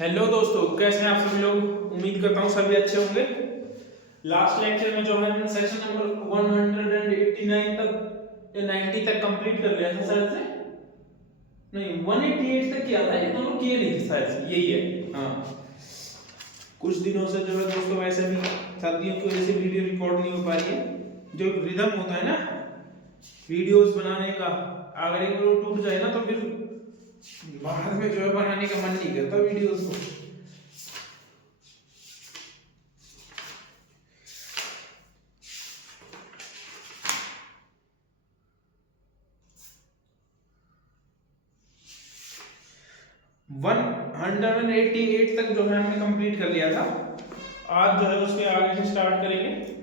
Hello दोस्तों, कैसे हैं आप सभी लोग। उम्मीद करता हूँ सभी अच्छे होंगे। लास्ट लेक्चर में जो है हमने सेशन नंबर 189 तक या 90 तक कंप्लीट कर लिया था शायद से। नहीं, 188 तक किया था, ये दोनों किए नहीं थे शायद से, यही है। हाँ, कुछ दिनों से जो है दोस्तों वैसे भी सर्दियों की वजह से वीडियो रिकॉर्ड नहीं हो पा रही है। जो एक रिदम होता है ना वीडियोस बनाने का, अगर एक बार टूट जाए ना तो फिर बाद में जो है बनाने का मन नहीं करता वीडियोस को। वन 188 तक जो है हमने कंप्लीट कर लिया था। आज जो है उसके आगे से स्टार्ट करेंगे।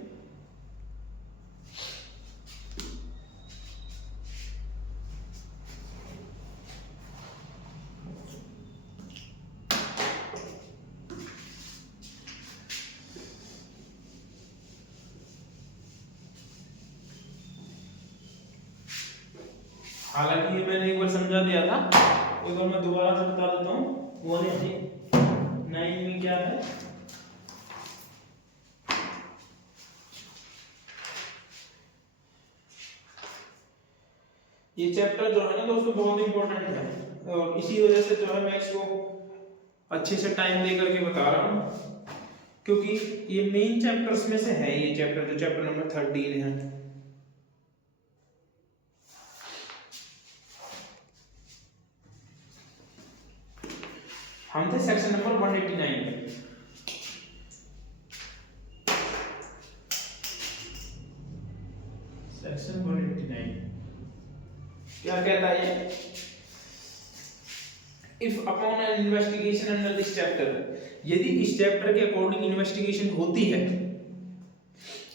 हालांकि ये मैंने एक बार समझा दिया था, एक बार मैं दोबारा से बता देता हूँ। 189 में क्या है, ये चैप्टर जो है ना दोस्तों बहुत इंपॉर्टेंट है और इसी वजह से जो है मैं इसको अच्छे से टाइम दे करके बता रहा हूँ, क्योंकि ये मेन चैप्टर्स में से है। ये चैप्टर जो चैप्टर नंबर 13 है। हम थे सेक्शन नंबर 189 पे। सेक्शन 189 क्या कहता है? If upon N investigation under this chapter, यदि इस चैप्टर के अकॉर्डिंग इन्वेस्टिगेशन होती है,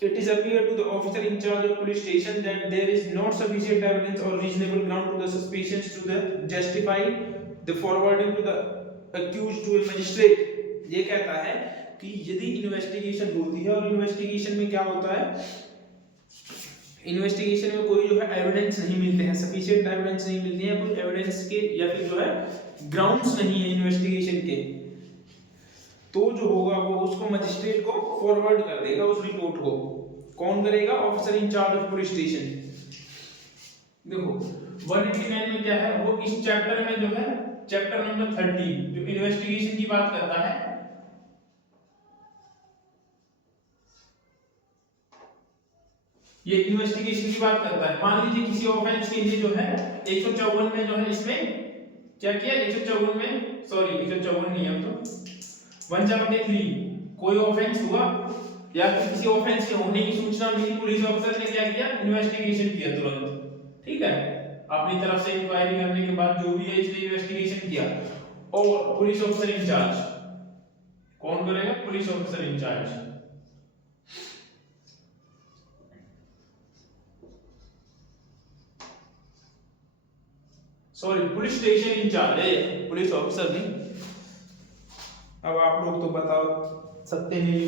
it is appear to the officer in charge of police station that there is not sufficient evidence or reasonable ground to the suspicions to the justify the forwarding to the accused to a magistrate। ये कहता है कि यदि investigation होती है, और investigation में क्या होता है, इन्वेस्टिगेशन में कोई जो है एविडेंस नहीं मिलते हैं, सफिशिएंट एविडेंस नहीं मिलती है, कोई एविडेंस के या फिर जो है ग्राउंड्स नहीं है इन्वेस्टिगेशन के, तो जो होगा वो उसको मजिस्ट्रेट को फॉरवर्ड कर देगा उस रिपोर्ट को। कौन करेगा? Officer in charge of police station. देखो 189 में क्या है, वो इस चैप्टर में जो है चैप्टर नंबर 30 जो इन्वेस्टिगेशन की बात करता है, ये इन्वेस्टिगेशन की बात करता है। मान लीजिए किसी ऑफेंस के लिए जो है 154 में जो है इसमें क्या किया, 154 में, सॉरी 154 नहीं है, तो 173 कोई ऑफेंस हुआ या फिर किसी ऑफेंस के होने की सूचना मिली, पुलिस ऑफिसर ने क्या किया, इन्वेस्टिगेशन किया तुरंत। ठीक है, अपनी तरफ से इंक्वायरी करने के बाद जो भी है इसने इन्वेस्टिगेशन किया, और पुलिस ऑफिसर इंचार्ज कौन करेगा? Police officer in charge. Sorry, police station in charge है, पुलिस ऑफिसर नहीं। अब आप लोग तो बता सकते हैं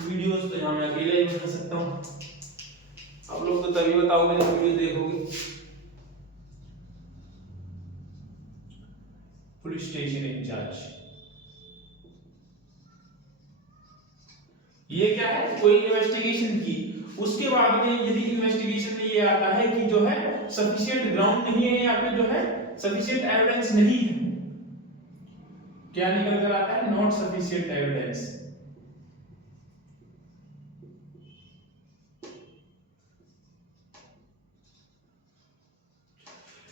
वीडियोस, तो यहाँ मैं अकेले ही बता सकता हूँ। आप लोग तो तभी बताओगे जब वीडियो देखोगे। पुलिस स्टेशन इंचार्ज ये क्या है? कोई इन्वेस्टिगेशन की, उसके बाद में यदि इन्वेस्टिगेशन में ये आता है कि जो है सफिशिएंट ग्राउंड नहीं है या फिर जो है सफिशिएंट एविडेंस नहीं है, क्या निकल कर आता है? Not sufficient evidence.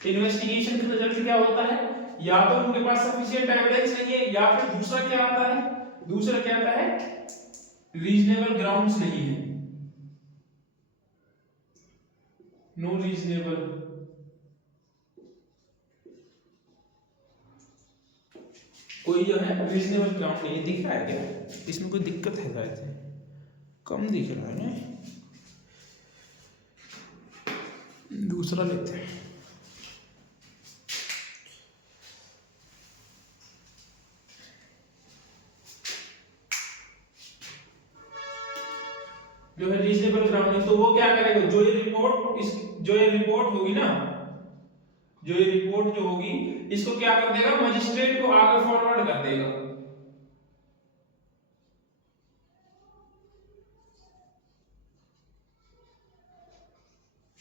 इन्वेस्टिगेशन का रिजल्ट क्या होता है? या तो उनके पास सफिशिएंट एविडेंस नहीं है, या फिर दूसरा क्या आता है, दूसरा क्या आता है, रीजनेबल ग्राउंड्स नहीं है, नो रीजनेबल, कोई जो है रीजनेबल ग्राउंड नहीं है। दिख रहा है क्या? इसमें कोई दिक्कत है शायद से, कम दिख रहा है ना, दूसरा लेते हैं। जो है रीजनेबल ग्राउंड नहीं, तो वो क्या करेगा, जो ये रिपोर्ट होगी ना, जो ये रिपोर्ट जो होगी इसको क्या कर देगा, मजिस्ट्रेट को आगे फॉरवर्ड कर देगा।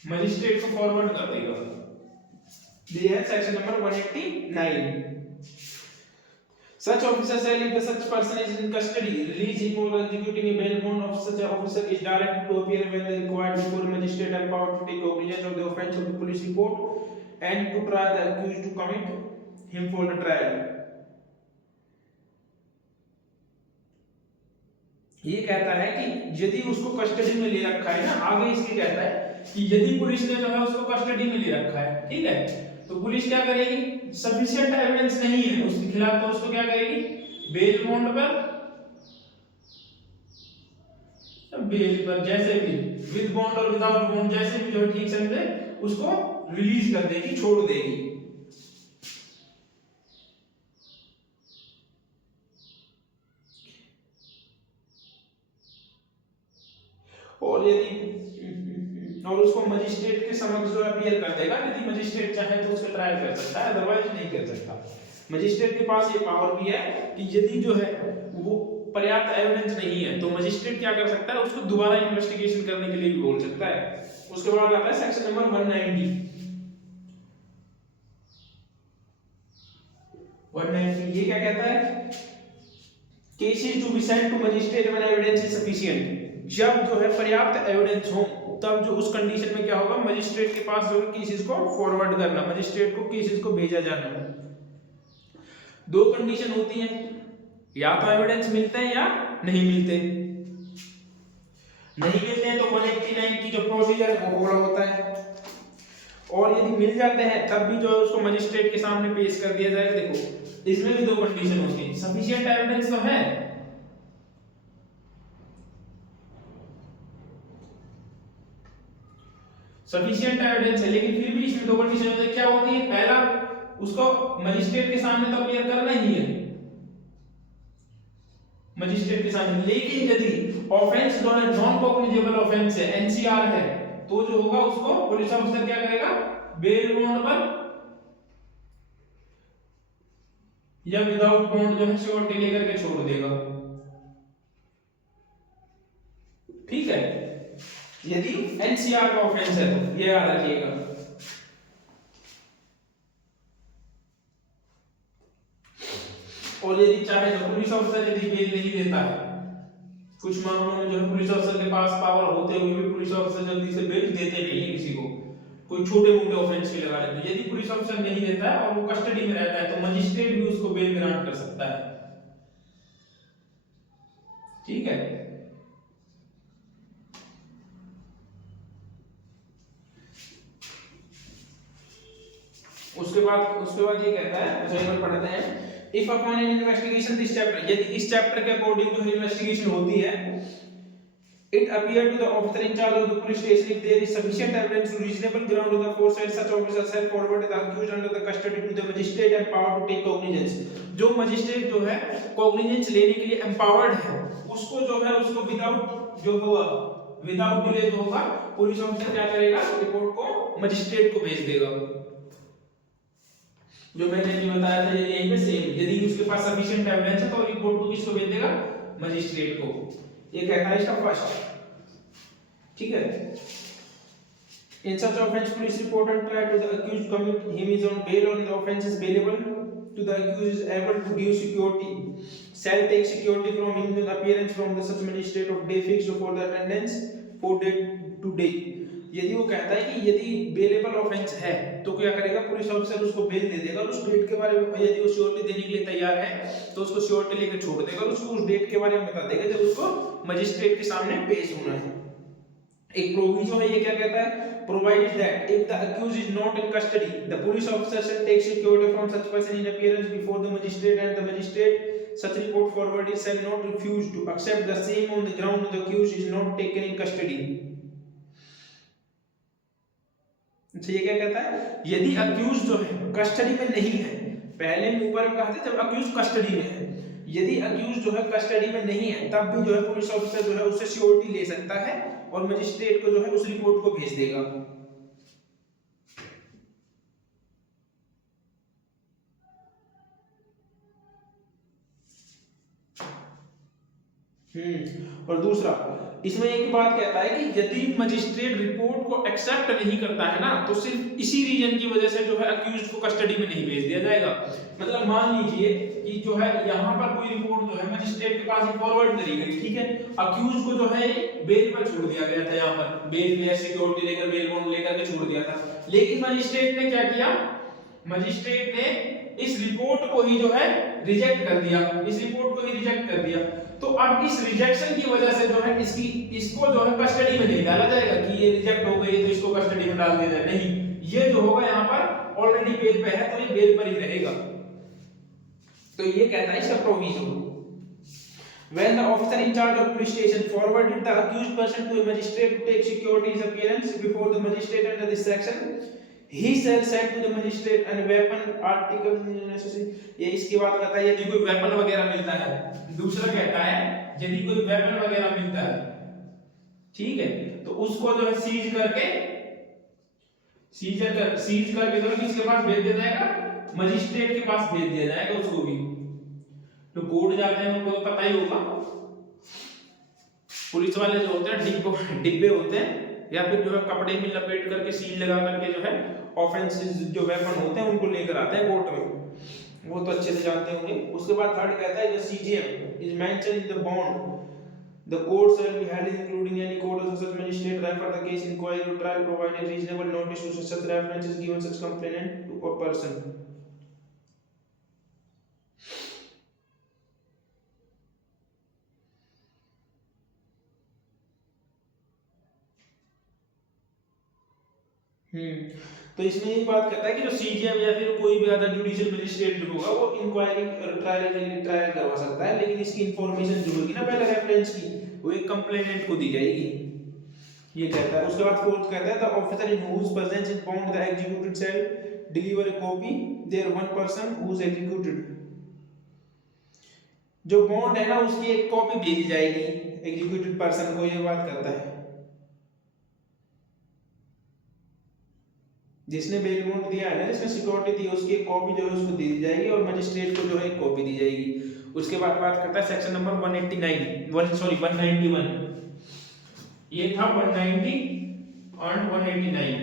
मजिस्ट्रेट को फॉरवर्ड कर देगा। ये है section number 189। Such officer shall, if the such person is in custody, release him or executing a bail bond of such officer is directed to appear when required before a magistrate empowered to take cognizance of the offence of the police report and to try the accused to commit him for the trial। ये कहता है कि यदि उसको custody में ले रखा है ना, आगे इसके कहता है कि यदि पुलिस ने जो है उसको कस्टडी में ले रखा है, ठीक है, तो पुलिस क्या करेगी, सफिशिएंट एविडेंस नहीं है उसके खिलाफ, तो उसको क्या करेगी, बेल बॉन्ड पर, बेल पर जैसे भी, विद बॉन्ड और विदाउट बॉन्ड जैसे भी जो ठीक समझे उसको रिलीज कर देगी, छोड़ देगी। और यदि और उसको मजिस्ट्रेट के समक्ष जो अपीयर कर देगा, यदि मजिस्ट्रेट चाहे तो उसका ट्रायल कर सकता है, अदरवाइज नहीं कर सकता। मजिस्ट्रेट के पास ये पावर भी है कि यदि जो है वो पर्याप्त एविडेंस नहीं है तो मजिस्ट्रेट क्या कर सकता है, उसको दोबारा इन्वेस्टिगेशन करने के लिए भी बोल सकता है। उसके बाद आता है सेक्शन नंबर 190। 190 ये क्या कहता है, cases to be sent to magistrate when evidence is sufficient. जब जो है पर्याप्त एविडेंस हो तब जो उस कंडीशन में क्या होगा, मजिस्ट्रेट के पास जो है केसेस को फॉरवर्ड करना, मजिस्ट्रेट को केसेस को भेजा जाना। दो कंडीशन होती हैं, या तो एविडेंस मिलते हैं या नहीं मिलते। नहीं मिलते हैं तो 189 की जो प्रोसीजर है वो फॉलो होता है, और यदि मिल जाते हैं तब भी जो है उसको मजिस्ट्रेट के सामने पेश कर दिया जाएगा। देखो इसमें भी दो कंडीशन होती है, सफिशिएंट एविडेंस तो है, सफिशिएंट एविडेंस है, लेकिन फिर भी इसमें दो कंडीशन होती है। क्या होती है, पहला उसको मजिस्ट्रेट के सामने तो अपीयर करना ही है, मजिस्ट्रेट के सामने, लेकिन यदि ऑफेंस जो है नॉन कॉग्निजेबल ऑफेंस है, एनसीआर है, तो जो होगा उसको पुलिस ऑफिसर क्या करेगा, बेल बॉन्ड पर या विदाउट बॉन्ड जो है श्योरिटी लेकर के छोड़ देगा। ठीक है, यदि एनसीआर का ऑफेंस है तो ये याद रखिएगा। और यदि चाहे तो पुलिस ऑफिसर यदि बेल नहीं देता है, कुछ मामलों में जो है पुलिस ऑफिसर के पास पावर होते हुए भी पुलिस ऑफिसर जल्दी से बेल देते नहीं है किसी को, कोई छोटे मोटे ऑफेंस के लगा देते हैं। यदि पुलिस ऑफिसर नहीं देता है और वो कस्टडी में रहता है तो मजिस्ट्रेट भी उसको बेल ग्रांट कर सकता है। ठीक है, उसके बाद ये कहता है, चलिए पढ़ते हैं, if upon N investigation this chapter, यदि इस चैप्टर के अकॉर्डिंग जो इन्वेस्टिगेशन होती है, it appear to the officer in charge of the police station if there is sufficient evidence to reasonable ground of the foresight such officer shall forward the accused under the custody to the magistrate empowered to take cognizance। जो magistrate जो है cognizance लेने के लिए empowered है, उसको जो है उसको विदाउट जो होगा, विदाउट डिले जो होगा, पुलिस ऑफिसर क्या करेगा, रिपोर्ट को मजिस्ट्रेट को भेज देगा। जो मैंने भी बताया था यहीं पे सेम, यदि उसके पास सफिशिएंट एविडेंस है तो रिपोर्ट को किसको भेज देगा, मजिस्ट्रेट को। ये कहता है इसका फर्स्ट। ठीक है, in such offense police report and try to the accused commit him is on bail or the offense is bailable to the accused is able to give security shall take security from him the appearance from the such magistrate of day fixed for the attendance for day to day। यदि वो कहता है कि यदि bailable offence है तो क्या करेगा, पुलिस ऑफिसर उसको बेल दे देगा, और उस डेट के बारे में यदि वो श्योरिटी देने के लिए तैयार है तो उसको श्योरिटी लेकर छोड़ देगा, और उसको उस डेट के बारे में बता देगा जब उसको मजिस्ट्रेट के सामने पेश होना है। एक प्रोविजन है, ये क्या कहता है, provided that if the accused is not in custody the police officer shall take security from such person in appearance before the magistrate and the magistrate such report forwarded shall not refuse to accept the same on the ground the accused is not taken in custody। अच्छा, ये क्या कहता है, यदि accused जो है custody में नहीं है, पहले में ऊपर में कहा था जब अक्यूज कस्टडी में है, यदि अक्यूज जो है कस्टडी में नहीं है तब भी जो है पुलिस ऑफिसर जो है उससे श्योरिटी ले सकता है और मजिस्ट्रेट को जो है उस रिपोर्ट को भेज देगा। और दूसरा इसमें एक बात कहता है कि यदि मजिस्ट्रेट रिपोर्ट को एक्सेप्ट नहीं करता है ना, तो सिर्फ इसी रीजन की वजह से जो है अक्यूज्ड को कस्टडी में नहीं भेज दिया जाएगा। मतलब मान लीजिए कि जो है यहाँ पर कोई रिपोर्ट जो है मजिस्ट्रेट के पास फॉरवर्ड करी गई, ठीक है, अक्यूज को जो है बेल पर छोड़ दिया गया था, यहाँ पर बेल या सिक्योरिटी लेकर बेल बॉन्ड लेकर के छोड़ दिया था, लेकिन मजिस्ट्रेट ने क्या किया, मजिस्ट्रेट ने इस रिपोर्ट को ही जो है रिजेक्ट कर दिया, इस रिपोर्ट को ही रिजेक्ट कर दिया। तो अब इस रिजेक्शन की वजह से जो है इसको जो है कस्टडी में नहीं डाला जाएगा कि ये रिजेक्ट हो गई तो इसको कस्टडी में डाल दिया जाए, नहीं, ये जो होगा यहाँ पर ऑलरेडी बेल पे है तो ये बेल पर ही रहेगा। तो ये कहता है इसका provision, when the officer in charge of police station forwarded the accused person to a magistrate to take security his appearance before the magistrate under this section, he shall send to the magistrate and weapon article necessary। ये इसकी बात करता है यदि कोई weapon वगैरह मिलता है। दूसरा कहता है यदि कोई वेपन वगैरह मिलता है, ठीक है, तो उसको जो है सीज करके जो है किसके पास भेज दिया जाएगा, मजिस्ट्रेट के पास भेज दिया जाएगा उसको भी। तो कोर्ट जाते हैं उनको तो पता ही होगा, पुलिस वाले जो होते हैं डिब्बे होते हैं या फिर जो है कपड़े में लपेट करके सील लगा करके जो है ऑफेंसेस जो वेपन होते हैं उनको लेकर आते हैं कोर्ट में, वो तो अच्छे से जानते होंगे। उसके बाद थर्ड कहता है जो CGM is mention in the bond the court shall be held including any court or such magistrate refer the case inquiry or trial provided reasonable notice to such references given such complainant to a person। तो इसमें ये बात कहता है कि जो CGM या फिर कोई भी अदर जुडिशियल मजिस्ट्रेट जो होगा वो इंक्वायरी ट्रायल करवा सकता है, लेकिन इसकी इंफॉर्मेशन जो होगी ना पहले रेफरेंस की वो एक कंप्लेनेंट को दी जाएगी, ये कहता है। उसके बाद फोर्थ कहता है the officer in whose presence is bound the executed shall deliver a copy there one person who is executed. जो बॉन्ड है ना उसकी एक कॉपी भेजी जाएगी एग्जीक्यूटेड पर्सन को, ये बात करता है। जिसने बेल बॉन्ड दिया है ना, जिसने सिक्योरिटी दी, उसकी एक कॉपी जो है उसको दी जाएगी और मजिस्ट्रेट को जो है एक कॉपी दी जाएगी। उसके बाद बात करता है सेक्शन नंबर 191, ये था 190 और 189।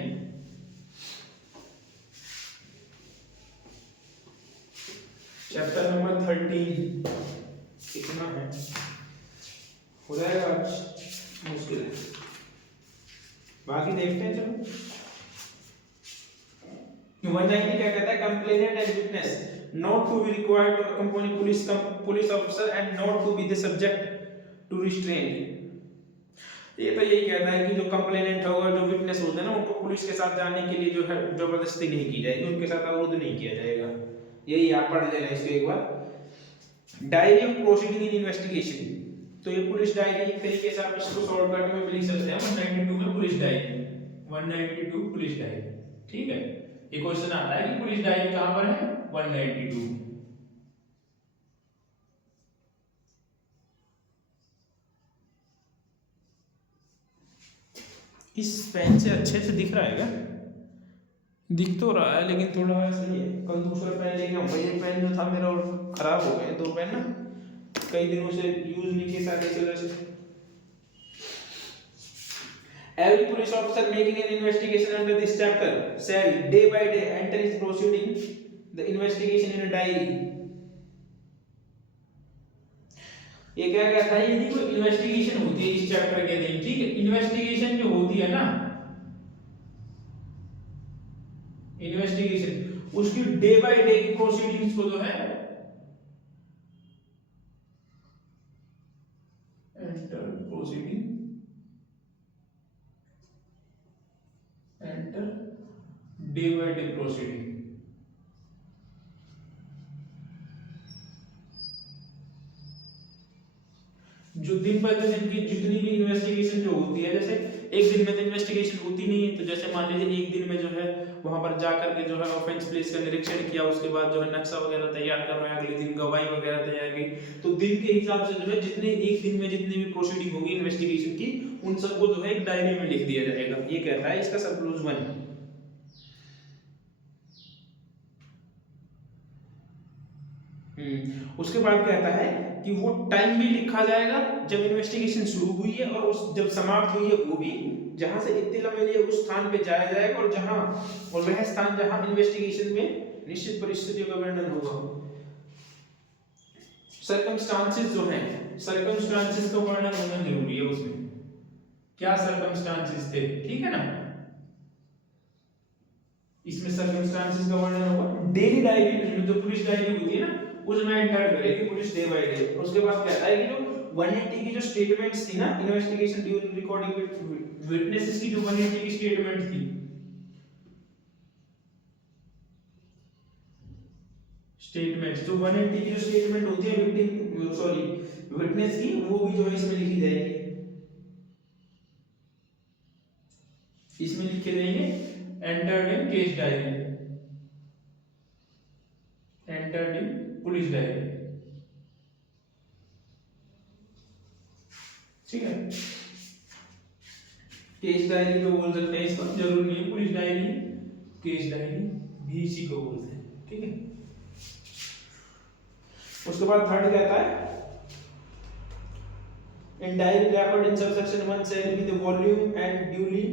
चैप्टर नंबर 13 कितना है, हो जाएगा आज मुश्किल है, बाकी देखते हैं। चलो 190 क्या कहता है, complainant and witness not to be required to accompany police officer and not to be the subject to restraint। ये तो यही कहता है कि जो कंप्लेनेंट होगा, जो विटनेस होते हैं ना, उनको पुलिस के साथ जाने के लिए जो है जबरदस्ती नहीं की जाएगी, उनके साथ अवरोध नहीं किया जाएगा। यही आप पढ़ लेना इसको एक बार। Diary of proceeding in investigation, तो ये पुलिस डायरी एक तरीके से आप इसको शॉर्टकट में भी लिख सकते हैं 192 में पुलिस डायरी, 192 पुलिस डायरी, ठीक है। ये क्वेश्चन आता है कि पुलिस डायरी कहां पर है, 192। इस पेन से अच्छे से दिख रहा है क्या, दिख तो रहा है लेकिन थोड़ा सही है। कल दूसरा पेन लेके आऊंगा, ये पेन जो था मेरा खराब हो गया, दो पेन ना कई दिनों से यूज नहीं किए सारे की वजह से। Every police officer making an investigation under this chapter shall day by day enter his proceeding the investigation in a diary। ये क्या कहता है, यदि कोई इन्वेस्टिगेशन होती है इस चैप्टर के अधीन, ठीक है, इन्वेस्टिगेशन जो होती है ना, इन्वेस्टिगेशन उसकी डे बाय डे की प्रोसीडिंग्स को जो है enter proceeding day by day proceeding, जो दिन पर दिन की जितनी भी इन्वेस्टिगेशन जो होती है, जैसे एक दिन में तो इन्वेस्टिगेशन होती नहीं है, तो जैसे मान लीजिए एक दिन में जो है वहां पर जाकर के जो है ऑफेंस प्लेस का निरीक्षण किया, उसके बाद जो है नक्शा वगैरह तैयार करवाया, अगले दिन गवाही वगैरह तैयार की, तो दिन के हिसाब से जो है जितने एक दिन में जितनी भी प्रोसीडिंग होगी इन्वेस्टिगेशन की, उन सबको जो है एक डायरी में लिख दिया जाएगा। ये कहता है इसका सब क्लॉज 1। उसके बाद कहता है कि वो टाइम भी लिखा जाएगा जब इन्वेस्टिगेशन शुरू हुई है और उस जब समाप्त हुई है वो भी, जहां से इत्तला मिली है उस स्थान पे जाया जाएगा और वह स्थान जहां इन्वेस्टिगेशन में निश्चित परिस्थितियों का वर्णन होगा। सर्कमस्टांसेस जो है, सर्कमस्टांसेस का वर्णन होना जरूरी है उसमें, क्या सर्कमस्टांसेस थे, ठीक है ना। इसमें सर्कमस्टांसेस का वर्णन होगा। डेली डायरी जो पुलिस डायरी होती है ना उसमें एंटर करेगी पुलिस डे बाय डे। उसके बाद कहता है कि जो 180 की जो स्टेटमेंट्स थी ना इन्वेस्टिगेशन ड्यूरिंग रिकॉर्डिंग विटनेसेस की, जो 180 की स्टेटमेंट थी, स्टेटमेंट्स जो 180 की जो स्टेटमेंट होती है विक्टिम सॉरी विटनेस की, वो भी जो है इसमें लिखी जाएगी। इसमें लिखे जाएंगे entered in case diary, entered in police diary, ठीक है। केस डायरी को बोल सकते हैं इसको, जरूर नहीं है पुलिस डायरी, केस डायरी भी इसी को बोलते हैं, ठीक है। उसके बाद थर्ड कहता है in diary record in subsection 1 shall be the volume and duly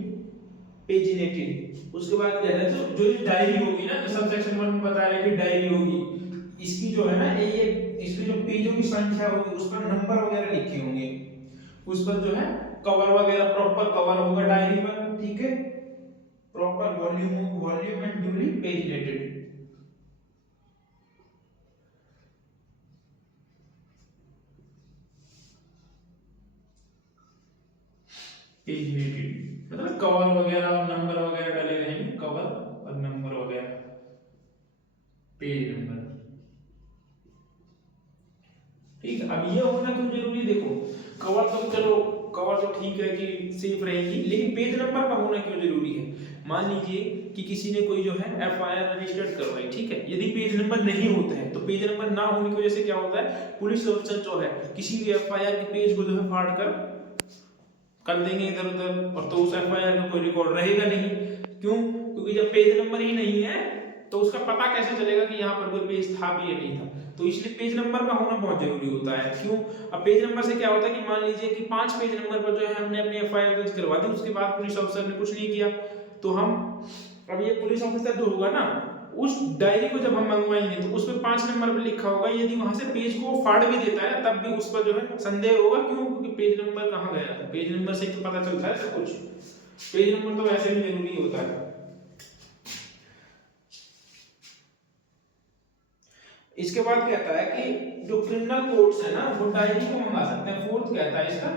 paginated। उसके बाद कहता है तो जो डायरी होगी ना, सबसेक्शन 1 में बता रहे हैं कि डायरी होगी, इसकी जो है ना ये इसमें जो पेजों की संख्या होगी उस पर नंबर वगैरह लिखे होंगे, उस पर जो है कवर वगैरह प्रॉपर कवर होगा डायरी पर, ठीक है। Proper volume and duly paginated. Paginated मतलब कवर वगैरह और नंबर वगैरह डाले रहेंगे, कवर और नंबर वगैरह, पेज नंबर, ठीक है। अब ये होना क्यों जरूरी, देखो कवर तो चलो कवर तो ठीक है कि सेफ रहेगी, लेकिन पेज नंबर का होना क्यों जरूरी है। मान लीजिए कि किसी ने कोई जो है एफआईआर रजिस्टर्ड करवाई, ठीक है, यदि पेज नंबर नहीं होता है तो पेज नंबर ना होने की वजह से क्या होता है, पुलिस ऑफिसर जो है किसी भी एफआईआर के पेज को जो है फाड़ कर देंगे इधर उधर, और तो उस एफआईआर का कोई रिकॉर्ड रहेगा नहीं। क्यों, क्योंकि जब पेज नंबर ही नहीं है तो उसका पता कैसे चलेगा कि यहाँ पर कोई पेज था भी या नहीं था। तो इसलिए पेज नंबर का होना बहुत जरूरी होता है। क्यों, अब पेज नंबर से क्या होता है कि मान लीजिए कि 5 पेज नंबर पर जो है हमने अपनी एफआईआर दर्ज करवा दी, उसके बाद पुलिस ऑफिसर ने कुछ नहीं किया, तो हम अब ये पुलिस ऑफिसर जो होगा ना उस डायरी को जब हम मंगवाएंगे तो उसमें 5 नंबर पर लिखा होगा, यदि वहां से पेज को फाड़ भी देता है तब भी उस पर जो है संदेह होगा। क्यों, क्योंकि पेज नंबर कहाँ गया, पेज नंबर से तो पता चलता है सब कुछ, पेज नंबर तो वैसे भी जरूरी होता है। इसके बाद कहता है कि जो क्रिमिनल कोर्ट्स है ना वो डायरी को मंगा सकते हैं। फोर्थ कहता है इसका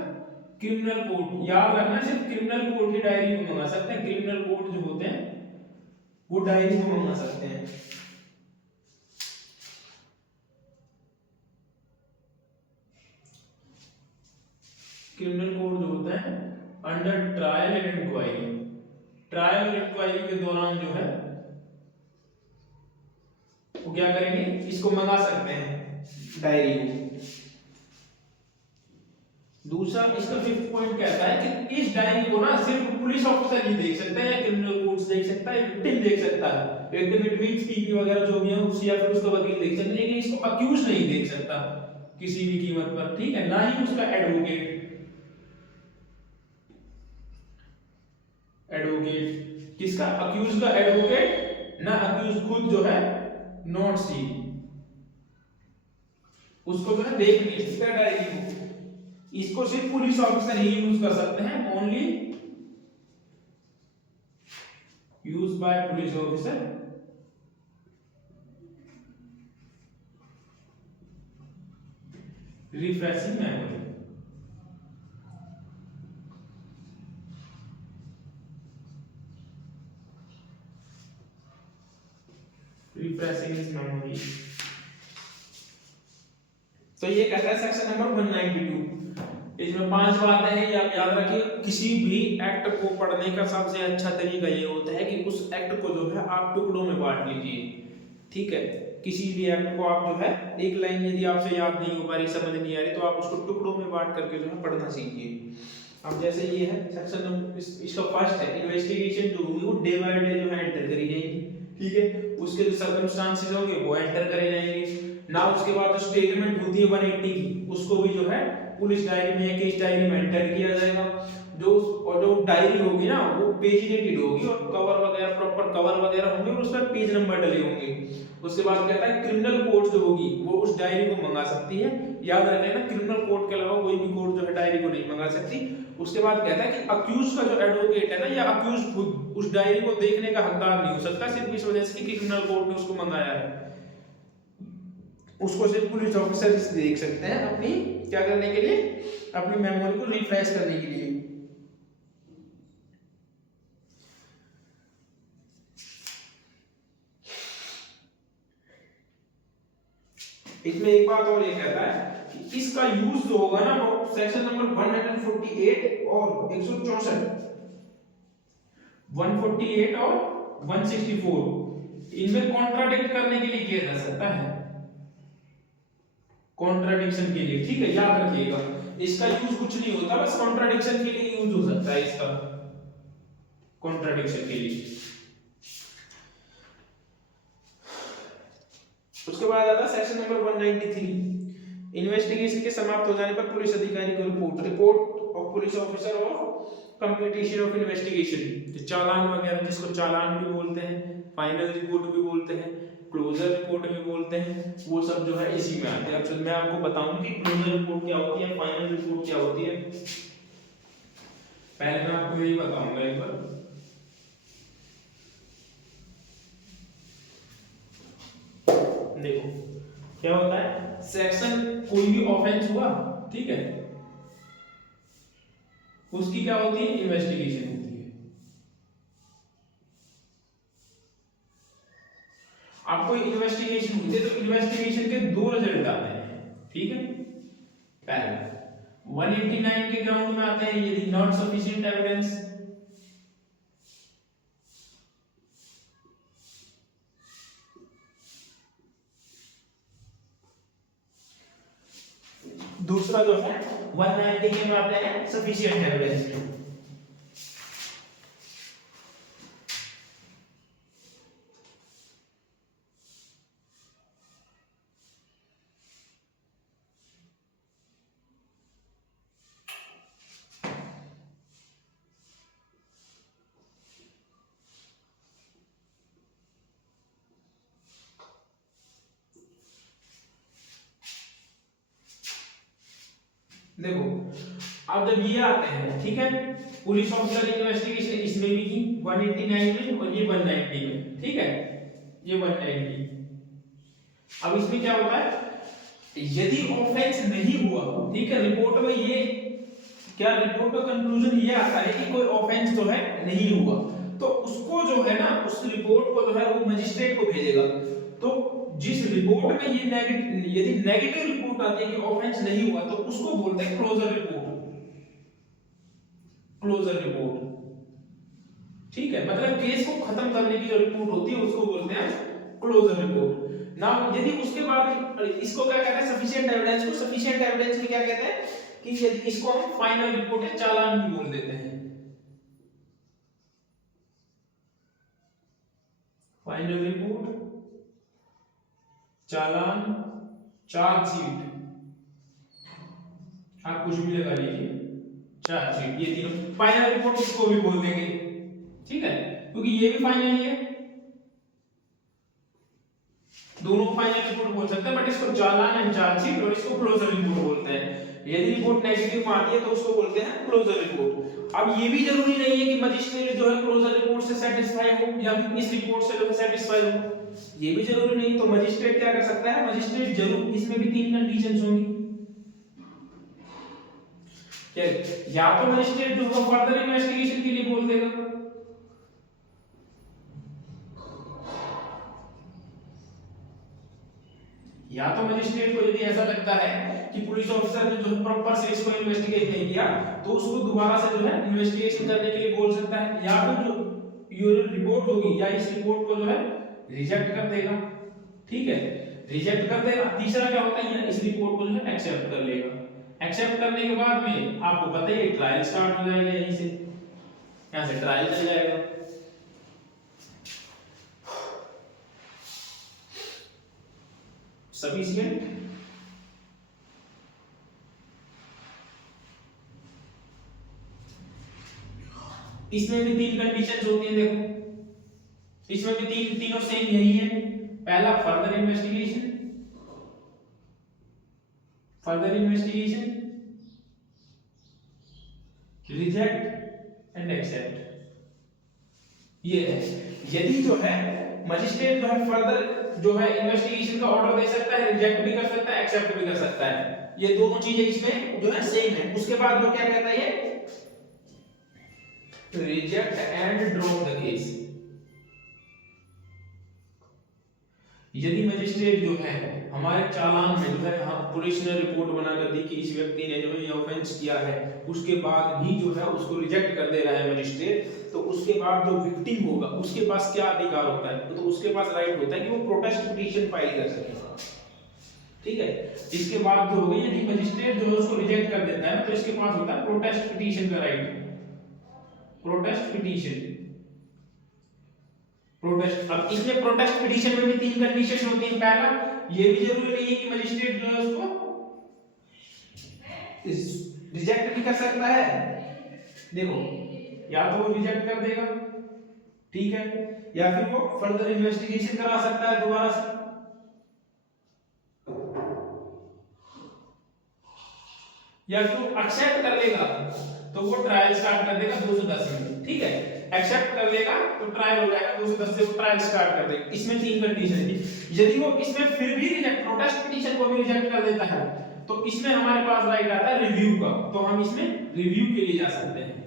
क्रिमिनल कोर्ट, याद रखना सिर्फ क्रिमिनल कोर्ट ही डायरी को मंगा सकते हैं, क्रिमिनल कोर्ट जो होते हैं वो डायरी को मंगा सकते हैं। क्रिमिनल कोर्ट जो होता है under trial and inquiry, trial और इंक्वायरी के दौरान जो है वो क्या करेंगे, इसको मंगा सकते हैं डायरी को। दूसरा इसका 5th पॉइंट कहता है कि इस डायरी को ना सिर्फ पुलिस ऑफिसर ही देख सकता है या क्रिमिनल कोर्ट्स देख सकता है, विक्टिम देख सकता है, विक्टिम इट मींस पीपी वगैरह जो भी है उसकी या फिर उसका वकील देख सकता है, लेकिन इसको अक्यूज नहीं देख सकता किसी भी कीमत पर, ठीक है, ना ही उसका एडवोकेट। एडवोकेट किसका, अक्यूज का एडवोकेट, ना अक्यूज खुद जो है नोट सी उसको जो है देख नहीं सकता डायरी को, इसको सिर्फ पुलिस ऑफिसर ही यूज कर सकते हैं, only use by police officer. Refreshing memory, refreshing his memory. तो ये कहता है सेक्शन नंबर 192, इसमें 5 बातें हैं, ये आप याद रखिए। किसी भी एक्ट को पढ़ने का सबसे अच्छा तरीका ये होता है कि उस एक्ट को जो है आप टुकड़ों में बांट लीजिए, ठीक है। किसी भी एक्ट को आप जो है एक लाइन यदि आपसे याद नहीं हो पा रही, समझ नहीं आ रही, तो आप उसको टुकड़ों में बांट करके जो है पढ़ना सीखिए। अब जैसे ये है सेक्शन इसका फर्स्ट है इन्वेस्टिगेशन जो होगी वो डे बाय डे जो है एंटर करी जाएगी, ठीक है, उसके जो सर्कमस्टांसेस होंगे वो एंटर करे जाएंगे ना। उसके बाद जो स्टेटमेंट होती है 180 की, उसको भी जो है पुलिस डायरी में या केस डायरी में एंटर किया जाएगा। और जो डायरी होगी ना वो पेजिनेटेड होगी और कवर वगैरह प्रॉपर कवर वगैरह होंगे और उस पर पेज नंबर डले होंगे। उसके बाद कहता है क्रिमिनल कोर्ट जो होगी वो उस डायरी को मंगा सकती है। याद रखना क्रिमिनल कोर्ट के अलावा कोई भी कोर्ट जो है डायरी को नहीं मंगा सकती। उसके बाद कहता है कि अक्यूज का जो एडवोकेट है ना या अक्यूज खुद उस डायरी को देखने का हकदार नहीं हो सकता, सिर्फ इस वजह से कि क्रिमिनल कोर्ट ने उसको मंगाया है। उसको सिर्फ पुलिस ऑफिसर देख सकते हैं अपनी क्या करने के लिए, अपनी मेमोरी को रिफ्रेश करने के लिए। इसमें एक बात और ये कहता है कि इसका यूज जो होगा ना वो सेक्शन नंबर 148 और 164, 148 और 164 इनमें कॉन्ट्राडिक्ट करने के लिए किया जा सकता है, कॉन्ट्राडिक्शन के लिए। ठीक है, याद रखिएगा इसका यूज कुछ नहीं होता, बस कॉन्ट्राडिक्शन के लिए यूज हो सकता है इसका, कॉन्ट्राडिक्शन के लिए। उसके बाद आता है सेक्शन नंबर 193, इन्वेस्टिगेशन के समाप्त हो जाने पर पुलिस अधिकारी को report of police officer of completion of investigation. Challan वगैरह जिसको चालान भी बोलते हैं, फाइनल रिपोर्ट भी बोलते हैं, क्लोजर रिपोर्ट भी बोलते हैं, वो सब जो है इसी में आते हैं। अब मैं आपको बताऊं कि क्लोजर रिपोर्ट क्या होती है, फाइनल रिपोर्ट क्या होती है। पहले मैं आपको यही बताऊंगा एक बार। देखो क्या होता है, सेक्शन कोई भी ऑफेंस हुआ, ठीक है, उसकी क्या होती है, इन्वेस्टिगेशन होती है। आपको इन्वेस्टिगेशन होती है तो इन्वेस्टिगेशन के दो रिजल्ट आते हैं, ठीक है। पहला 189 के ग्राउंड में आते हैं यदि नॉट सफिशिएंट एविडेंस, दूसरा जो है 190 के में आते हैं सफिशिएंट एविडेंस में। देखो अब जब ये आते हैं, ठीक है, पुलिस ऑफिसर इन्वेस्टिगेशन इसमें भी की 189 में और ये 190 में, ठीक है, ये 190। अब इसमें क्या होता है, यदि ऑफेंस नहीं हुआ, ठीक है, रिपोर्ट में ये क्या, रिपोर्ट का कंक्लूजन ये आता है कि कोई ऑफेंस जो है नहीं हुआ, तो उसको जो है ना, उस रिपोर्ट को जो है वो मजिस्ट्रेट को भेजेगा। तो जिस रिपोर्ट में ये यदि नेगेटिव रिपोर्ट आती है कि ऑफेंस नहीं हुआ, तो उसको बोलते हैं क्लोजर रिपोर्ट, क्लोजर रिपोर्ट, ठीक है, मतलब केस को खत्म करने की जो रिपोर्ट होती है उसको बोलते हैं क्लोजर रिपोर्ट ना। यदि उसके बाद इसको क्या कहते हैं, सफिशिएंट एविडेंस को, सफिशिएंट एविडेंस में क्या कहते हैं कि यदि इसको हम फाइनल रिपोर्ट या चालान भी बोल देते हैं, फाइनल रिपोर्ट, चालान, चार्जशीट, आप कुछ भी लगा लीजिए, चार्जशीट, ये तीनों फाइनल रिपोर्ट इसको भी बोल देंगे, ठीक है, क्योंकि ये भी फाइनल ही है, दोनों फाइनल रिपोर्ट बोल सकते हैं, बट इसको चालान एंड चार्जशीट और इसको क्लोजर रिपोर्ट बोलते हैं। यदि रिपोर्ट नेगेटिव आती है तो उसको बोलते हैं क्लोजर रिपोर्ट। अब ये भी जरूरी नहीं है कि मजिस्ट्रेट जो है क्लोजर रिपोर्ट से सेटिस्फाई हो या फिर इस रिपोर्ट से जो है सेटिस्फाई हो, ये भी जरूरी नहीं। तो मजिस्ट्रेट क्या कर सकता है, मजिस्ट्रेट जरूर, इसमें भी तीन कंडीशंस होंगी, क्या, या तो मजिस्ट्रेट जो है फर्दर इन्वेस्टिगेशन के लिए बोल देगा, या तो मजिस्ट्रेट को यदि ऐसा लगता है कि पुलिस ऑफिसर ने जो प्रॉपर से इसको इन्वेस्टिगेट नहीं किया तो उसको दोबारा से जो है इन्वेस्टिगेशन करने के लिए बोल सकता है, या फिर जो ये रिपोर्ट होगी या इस रिपोर्ट को जो है रिजेक्ट कर देगा, ठीक है, रिजेक्ट कर देगा। तीसरा क्या होता है, इस रिपोर्ट को जो है एक्सेप्ट कर लेगा। एक्सेप्ट करने के बाद में आपको पता है ट्रायल स्टार्ट हो जाएगा, यहीं से, यहां से ट्रायल चल जाएगा। सफिशिएंट, इसमें भी तीन कंडीशंस होती हैं। देखो इसमें भी तीनों सेम यही है। पहला further investigation, reject and accept, ये है। यदि जो है मजिस्ट्रेट जो है फर्दर जो है इन्वेस्टिगेशन का ऑर्डर दे सकता है, रिजेक्ट भी कर सकता है, एक्सेप्ट भी कर सकता है, ये दोनों चीजें इसमें जो है सेम है। उसके बाद वो क्या कहता है, reject and drop the case. यदि मजिस्ट्रेट जो है हमारे चालान में जो है पुलिस ने रिपोर्ट बनाकर दी कि इस व्यक्ति ने जो है ये ऑफेंस किया है, उसके बाद भी जो है उसको रिजेक्ट कर दे रहा है मजिस्ट्रेट, तो उसके बाद जो विक्टिम होगा उसके पास क्या अधिकार होता है, तो उसके पास राइट होता है कि वो प्रोटेस्ट पिटीशन फाइल कर सके। ठीक है, इसके बाद जो होगा यदि मजिस्ट्रेट जो है उसको रिजेक्ट कर देता है तो इसके पास होता है प्रोटेस्ट पिटीशन का राइट। Protest petition, protest. अब इसमें प्रोटेस्ट पिटीशन में भी तीन कंडीशन होती हैं। पहला, ये भी जरूरी नहीं है कि मजिस्ट्रेट जो है उसको रिजेक्ट भी कर सकता है। देखो या तो वो रिजेक्ट कर देगा, ठीक है, या फिर वो फर्दर इन्वेस्टिगेशन करा सकता है दोबारा से, या फिर एक्सेप्ट कर लेगा तो वो ट्रायल स्टार्ट कर देगा 210 में। ठीक है, एक्सेप्ट कर लेगा तो ट्रायल हो जाएगा 210 से, वो ट्रायल स्टार्ट कर देगा। इसमें तीन कंडीशन थी। यदि वो इसमें फिर भी रिजेक्ट, प्रोटेस्ट पिटीशन को भी रिजेक्ट कर देता है, तो इसमें हमारे पास राइट आता है रिव्यू का, तो हम इसमें रिव्यू के लिए जा सकते हैं।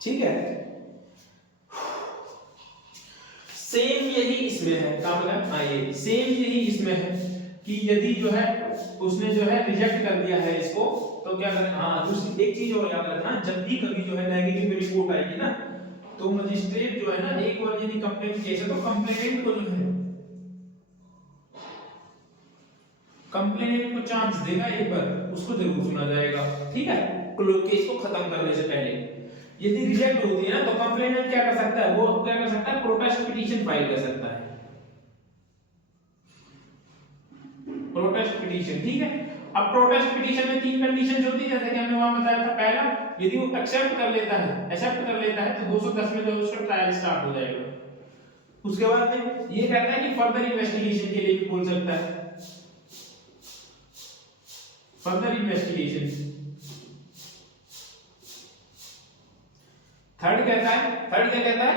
ठीक है, सेम यही इसमें है, क्या मतलब आइए सेम यही इसमें है कि यदि जो है उसने जो है रिजेक्ट कर दिया है इसको, तो क्या करें। हाँ, दूसरी एक चीज और याद रखना, जब भी कभी जो है नेगेटिव रिपोर्ट आएगी ना, तो मजिस्ट्रेट जो है ना, एक बार यदि कंप्लेंट केस है तो कंप्लेनेंट को जो है कंप्लेनेंट को चांस देगा, एक बार उसको जरूर सुना जाएगा। ठीक है, केस को खत्म करने से पहले। यदि रिजेक्ट होती है ना, तो कंप्लेनेंट क्या कर सकता है, वो क्या कर सकता है, प्रोटेस्ट पिटीशन फाइल कर सकता है, प्रोटेस्ट पिटीशन। ठीक है, अब प्रोटेस्ट पिटीशन में तीन कंडीशंस होती है, जैसे कि हमने वहां बताया था। पहला, यदि वो एक्सेप्ट कर लेता है तो 210 में जो उसका ट्रायल स्टार्ट हो जाएगा। उसके बाद में ये कहता है कि फर्दर इन्वेस्टिगेशन के लिए भी बोल सकता है, फर्दर इन्वेस्टिगेशन। थर्ड क्या कहता है,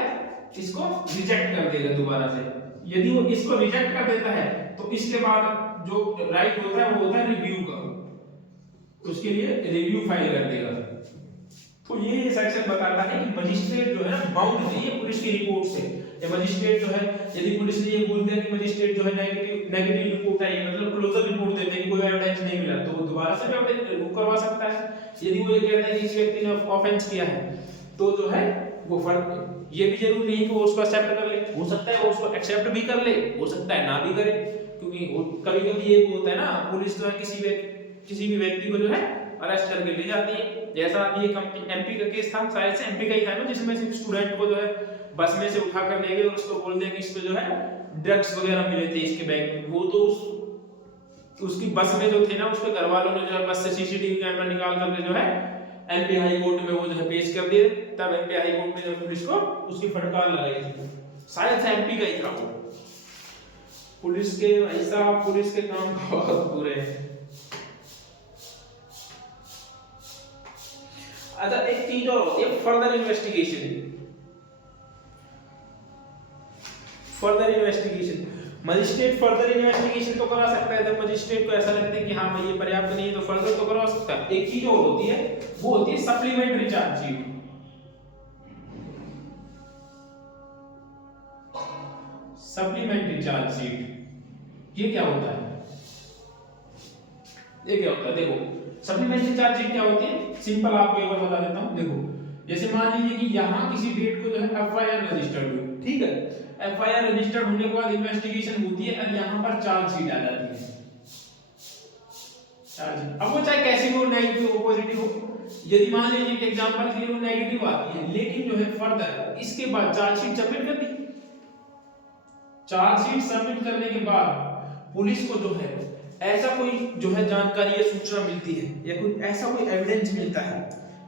इसको रिजेक्ट कर देगा दोबारा से। यदि वो इसको रिजेक्ट कर देता है तो इसके बाद जो राइट होता है वो होता है रिव्यू का, उसके लिए रिव्यू फाइल कर देगा। तो ये सेक्शन बताता है कि मजिस्ट्रेट जो है ना बाउंड नहीं है पुलिस की रिपोर्ट से। या मजिस्ट्रेट जो है, यदि पुलिस ने ये बोल दिया कि मजिस्ट्रेट जो है नेगेटिव रिपोर्ट आई, मतलब क्लोजर रिपोर्ट देते हैं कि कोई एविडेंस नहीं मिला, तो वो दोबारा से भी करवा सकता है। यदि वो ये कहता है कि इस व्यक्ति ने ऑफेंस किया है, तो जो है वो फर्क, ये भी जरूरी नहीं कि वो उसको एक्सेप्ट कर ले, हो सकता है वो उसको एक्सेप्ट भी कर ले, हो सकता है ना भी करे, क्योंकि कभी-कभी ये होता है ना, पुलिस जो है किसी भी व्यक्ति को जो है अरेस्ट करके ले जाती है। जैसा अभी एक एमपी का केस था, शायद से एमपी का ही था ना, जिसमें से स्टूडेंट को जो है बस में से उठा कर ले गए और उसको बोल दिया कि इस पे जो है ड्रग्स वगैरह मिले थे इसके बैग में। वो तो उसकी बस में जो थे ना, उसके घर वालों ने जो है बस से सीसीटीवी कैमरा निकाल करके जो है एमपी हाई कोर्ट में वो जो है पेश कर दिए। तब एमपी हाई कोर्ट में जो पुलिस को उसकी फटकार लगाई थी, शायद से एमपी का ही था वो। पुलिस के ऐसा, पुलिस के काम बहुत बुरे हैं। अच्छा, एक चीज और होती है, further investigation. Magistrate further investigation तो करा सकता है, जब मजिस्ट्रेट को ऐसा लगता है कि हाँ भाई ये पर्याप्त नहीं है, तो फर्दर तो करवा सकता है। एक चीज और होती है, वो होती है सप्लीमेंट्री चार्जशीट। सप्लीमेंट्री चार्जशीट ये क्या होता है? देखो सप्लीमेंट्री चार्जशीट क्या होती है, सिंपल आपको एक बार बता देता हूं। देखो, जैसे मान लीजिए कि यहां किसी डेट को जो है एफआईआर रजिस्टर्ड हुई, ठीक है, एफआईआर रजिस्टर्ड होने के बाद इन्वेस्टिगेशन होती है और यहां पर चार्जशीट आ जाती है। चार्जशीट, अब वो चाहे कैसी भी हो, नेगेटिव हो पॉजिटिव हो, यदि मान लीजिए कि एग्जांपल के लिए वो नेगेटिव आती है, लेकिन जो है फर्दर इसके बाद चार्जशीट सबमिट कर दी, चार्जशीट सबमिट करने के बाद पुलिस को जो है ऐसा कोई जो है जानकारी या सूचना मिलती है या कोई ऐसा कोई एविडेंस मिलता है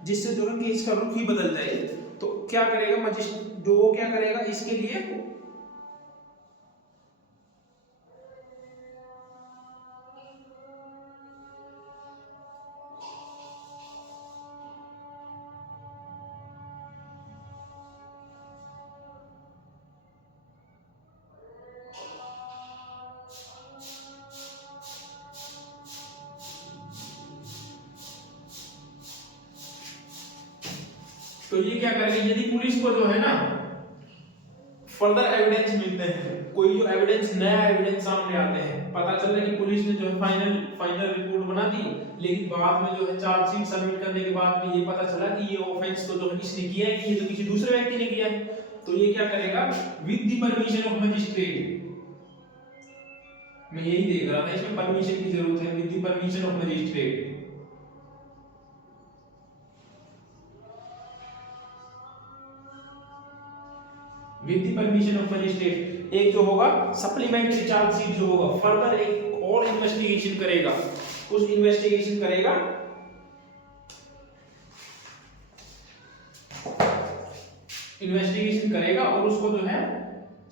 जिससे जो है केस का रुख ही बदल जाए, तो क्या करेगा मजिस्ट्रेट, जो वो क्या करेगा इसके लिए तो ये क्या करेंगे, यदि पुलिस को जो है ना फर्दर एविडेंस मिलते हैं, कोई जो एविडेंस नया एविडेंस सामने आते हैं, पता चल रहा है कि पुलिस ने जो है फाइनल रिपोर्ट बना दी, लेकिन बाद में जो है चार्जशीट सबमिट करने के बाद भी ये पता चला कि ये ऑफेंस तो जो है किसने किया है, कि ये तो किसी दूसरे व्यक्ति ने किया है, तो ये क्या करेगा with the permission of magistrate, मैं यही देख रहा था इसमें परमिशन की जरूरत है, with the permission of magistrate, with the permission of magistrate एक जो होगा सप्लीमेंट्री चार्जशीट जो होगा फर्दर एक और इन्वेस्टिगेशन करेगा, उस इन्वेस्टिगेशन करेगा और उसको जो है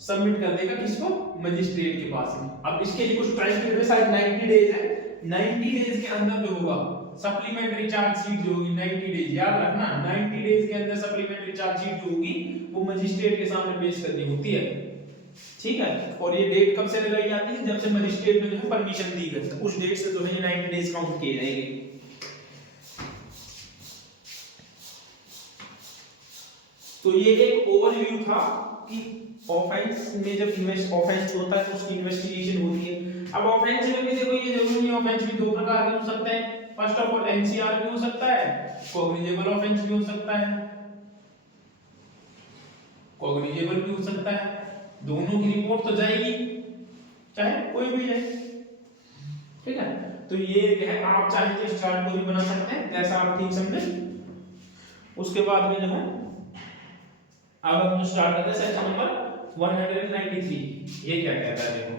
सबमिट कर देगा किसको, मजिस्ट्रेट के पास में। अब इसके लिए कुछ टाइम पीरियड है, शायद 90 डेज है, 90 डेज के अंदर जो होगा सप्लीमेंट्री चार्जशीट जो होगी 90 डेज, याद रखना 90 डेज के अंदर सप्लीमेंट्री चार्जशीट जो होगी वो मजिस्ट्रेट के सामने पेश करनी होती है, ठीक है। और ये डेट कब से लगाई जाती है, जब से मजिस्ट्रेट ने जो है परमिशन दी है, उस डेट से जो है ये 90 डेज काउंट किए जाएंगे। तो ये एक ओवरव्यू था कि ऑफेंस में जब ऑफेंस होता है तो उसकी इन्वेस्टिगेशन होती है। अब ऑफेंस में भी देखो ये जरूरी नहीं, ऑफेंस भी दो प्रकार के हो सकते हैं, फर्स्ट ऑफ ऑल एनसीआर भी हो सकता है, कॉग्निजेबल ऑफेंस भी हो सकता है, कॉग्निजेबल भी हो सकता है, दोनों की रिपोर्ट तो जाएगी चाहे कोई भी जाए, ठीक है। तो ये है, आप चाहे तो इस चार्ट को भी बना सकते हैं जैसा आप ठीक समझे। उसके बाद में जो है अब हम स्टार्ट करते हैं सेक्शन नंबर 193। ये क्या कहता है देखो,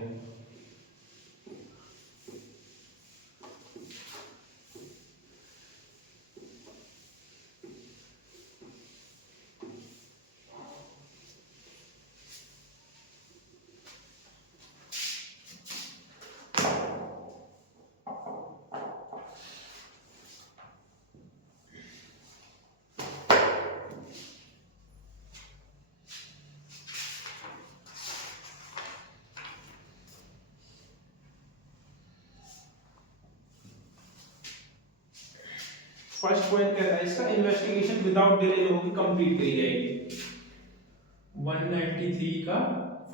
फर्स्ट पॉइंट कहता है इसका इन्वेस्टिगेशन विदाउट डिले जो होगी कंप्लीट करी जाएगी। 193 का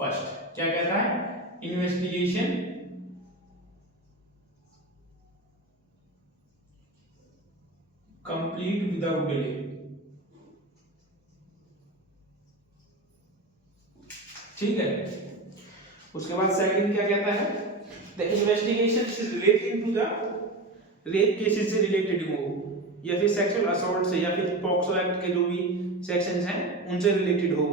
फर्स्ट क्या कहता है, इन्वेस्टिगेशन कंप्लीट विदाउट डिले, ठीक है। उसके बाद सेकंड क्या कहता है, the investigation is related to the rape cases से रिलेटेड हो, या फिर सेक्सुअल असॉल्ट से, या फिर पॉक्सो एक्ट के जो भी सेक्शंस हैं उनसे रिलेटेड हो,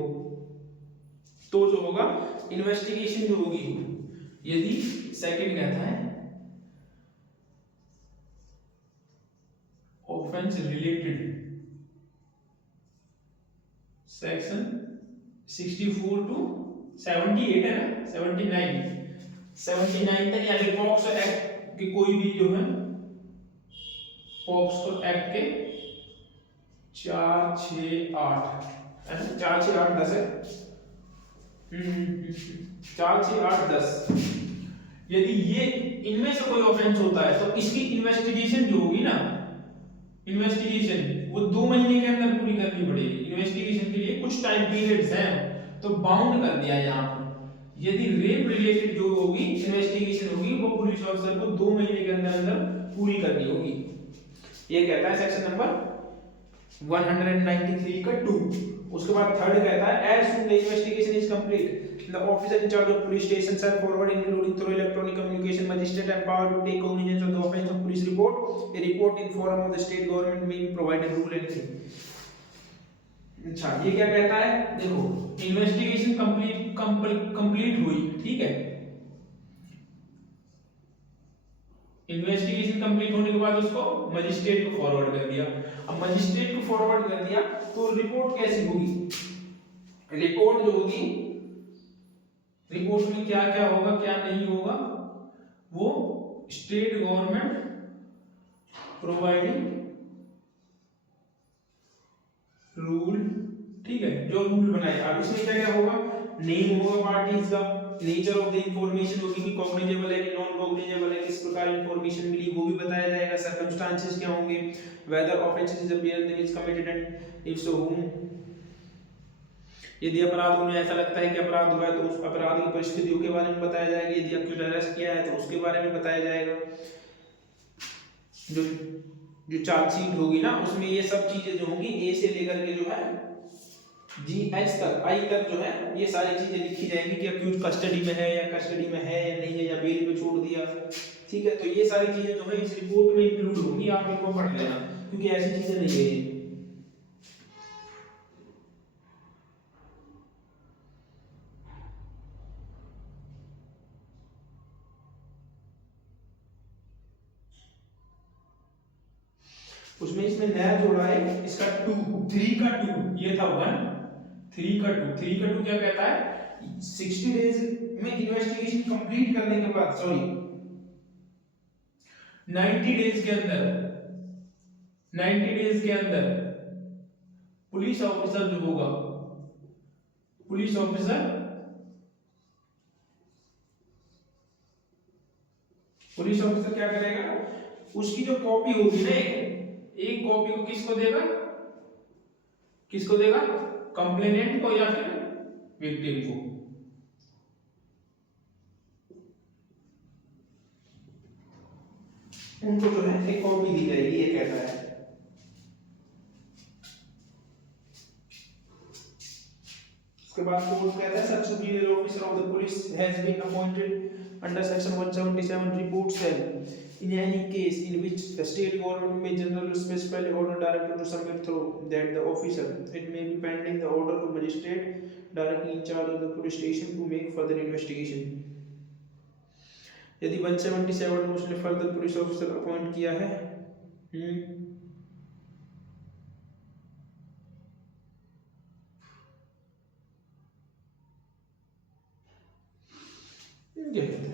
तो जो होगा इन्वेस्टिगेशन जो होगी, यदि सेकंड कहता है ऑफेंस रिलेटेड सेक्शन 64 टू 78 है ना, 79 तक, या फिर पॉक्सो एक्ट की कोई भी जो है पॉक्सो एक्ट के 4, 6, 8 है, 4, 6, 8, 10 है, 4, 6, 8, 10, यदि ये इनमें से कोई ऑफेंस होता है तो इसकी इन्वेस्टिगेशन जो होगी ना, इन्वेस्टिगेशन वो 2 महीने के अंदर पूरी करनी पड़ेगी। इन्वेस्टिगेशन के लिए कुछ टाइम पीरियड्स हैं, तो बाउंड कर दिया यहाँ पर। यदि रेप रिलेटेड जो होगी इन्वेस्टिगेशन होगी वो पुलिस ऑफिसर को 2 महीने के अंदर अंदर पूरी करनी होगी। ये कहता है सेक्शन नंबर 193 का 2। उसके बाद थर्ड कहता है as soon the investigation is complete the officer in charge of police station shall forward including through electronic communication magistrate empowered to take cognizance of the offence of police report, a report in form of the state government may be provided, rule anything। अच्छा ये क्या कहता है, देखो investigation complete हुई, ठीक है, investigation complete होने के बाद उसको मजिस्ट्रेट को फॉरवर्ड कर दिया। अब मजिस्ट्रेट को फॉरवर्ड कर दिया तो रिपोर्ट कैसी होगी, रिपोर्ट जो होगी, रिपोर्ट में क्या क्या होगा क्या नहीं होगा, वो स्टेट गवर्नमेंट प्रोवाइडिंग रूल, ठीक है, जो रूल बनाए। अब इसमें क्या क्या होगा, नेम होगा पार्टीज का, नेचर ऑफ द इंफॉर्मेशन होगी कि कॉग्निजेबल है कि नॉन कॉग्निजेबल है, किस प्रकार इंफॉर्मेशन मिली वो भी बताया जाएगा, सर्कमस्टेंसेस क्या होंगे, whether offence is appear in is committed and if so whom, यदि अपराध उन्हें ऐसा लगता है कि अपराध हुआ है तो उस अपराध की परिस्थितियों के बारे में बताया जाएगा, यदि एक्यूज अरेस्ट किया है तो उसके बारे में बताया जाएगा, जो जो चार्जशीट होगी ना उसमें ये सब चीजें जो होंगी ए से लेकर के जो है जी एच तक आई तक जो है ये सारी चीजें लिखी जाएंगी कि अक्यूज कस्टडी में है या कस्टडी में है या नहीं है या बेल पे छोड़ दिया, ठीक है, तो ये सारी चीजें जो है इस रिपोर्ट में इंक्लूड होंगी, आप इनको पढ़ लेना क्योंकि ऐसी चीजें नहीं है। उसमें इसमें नया जोड़ा है इसका 2 3 का 2, ये था 1, 3 का 2, 3 का 2 क्या कहता है, 60 डेज में इन्वेस्टिगेशन कंप्लीट करने के बाद, सॉरी 90 डेज के अंदर, 90 डेज के अंदर पुलिस ऑफिसर जो होगा, पुलिस ऑफिसर क्या करेगा, उसकी जो कॉपी होगी ना एक कॉपी को किसको देगा, किसको देगा, कंप्लेनेंट को या फिर विक्टिम को, उनको जो है एक कॉपी दी जाएगी, ये कहता है। उसके बाद कोर्ट कहता है such superior officer of the police has been appointed under section 177 reports shall in any case in which the state government may generally specify order director to submit through that the officer it may be pending the order to magistrate directly in charge of the police station to make further investigation। यदि 177 में उसने further police officer appoint किया है, क्या कहते हैं,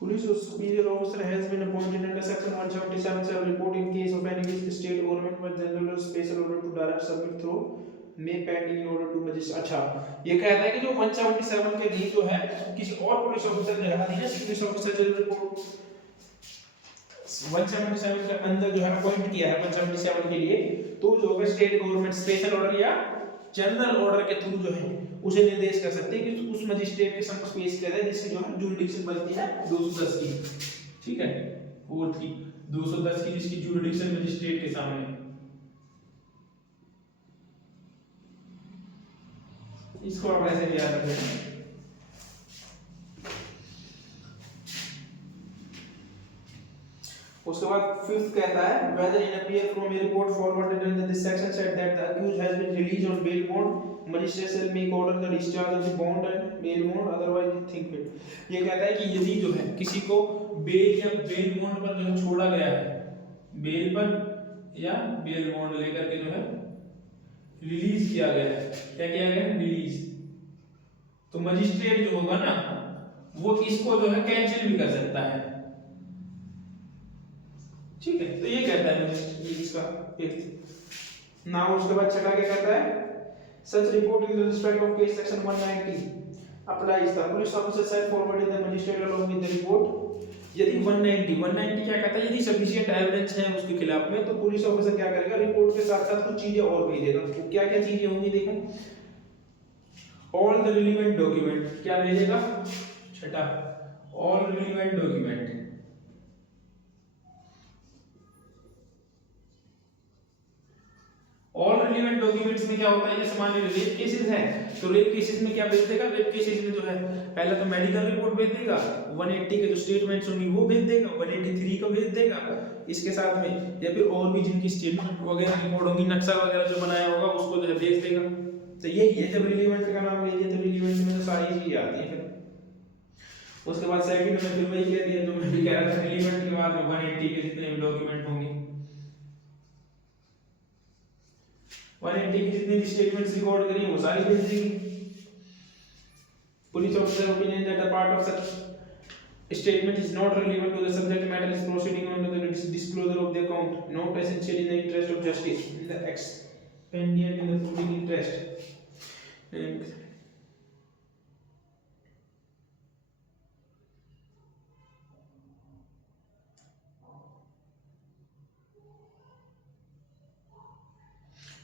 Police superior officer has been appointed under section 177 shall report in case of any which the state government by general or special order to direct submit through may pending in order to magistrate। अच्छा ये कहता है कि जो 177 के लिए जो है किसी और पुलिस ऑफिसर ने लगा दी ना पुलिस ऑफिसर जनरल रिपोर्ट 177 के अंदर जो है अपॉइंट किया है 177 के लिए, तो जो है स्टेट गवर्नमेंट स्पेशल ऑर्डर या जनरल ऑर्डर के थ्रू जो है उसे निर्देश कर सकते हैं कि उस मजिस्ट्रेट के समक्ष पेश किया जाए जिसकी जो है जुरिडिक्शन बनती है 210 की, ठीक है, फोर्थ की 210 की जिसकी जुरिडिक्शन मजिस्ट्रेट के सामने, इसको आप ऐसे याद रखें। उसके बाद फिफ्थ कहता है whether in appeal from a report forwarded under this section said that the accused has been released on bail bond, magistrate shall make order the discharge of the bond and bail bond otherwise it think fit। ये कहता है कि यदि जो है किसी को bell या बेल बॉन्ड पर जो छोड़ा गया है, बेल पर या बेल बॉन्ड लेकर के जो है रिलीज किया गया है, क्या किया गया है, रिलीज, तो मजिस्ट्रेट जो होगा ना वो इसको जो है कैंसिल भी कर सकता है, ठीक है, तो ये कहता है ये इसका फिफ्थ। नाउ उसके बाद छठा क्या कहता है, such report in respect of case section 190 applies the police officer shall forward the magistrate along with the report. यदि 190 क्या कहता है, यदि सफिशिएंट एविडेंस है उसके खिलाफ में तो पुलिस ऑफिसर क्या करेगा, रिपोर्ट के साथ साथ कुछ चीजें और भेजेगा। तो क्या क्या चीजें होंगी देखो, ऑल द रिलेवेंट डॉक्यूमेंट, क्या भेजेगा, छठा all relevant document, supplement documents में क्या होता है, जैसे मान लीजिए रेप केसेस है तो रेप केसेस में क्या भेज देगा, रेप केसेस में जो है पहले तो मेडिकल रिपोर्ट भेज देगा, 180 के जो स्टेटमेंट्स होंगी वो भेज देगा, 183 का भेज देगा इसके साथ में, या फिर और भी जिनकी स्टेटमेंट वगैरह रिपोर्ट होंगी, नक्शा वगैरह जो बनाया होगा उसको जो है भेज देगा। तो यही है जब रिलेवेंट का नाम ले लिया तो रिलेवेंट में तो सारी चीजें आती है। फिर उसके बाद सेकंड में फिर वही कह दिया जो मैं भी कह रहा था, रिलेवेंट के बाद में 180 के जितने भी डॉक्यूमेंट होंगे, 180 की जितनी भी स्टेटमेंट्स रिकॉर्ड करी वो सारी भेज देगी। Police officer opinion that a part of such statement is not relevant to the subject matter is proceeding on the disclosure of the account not essential in the interest of justice in the expedient in the public interest.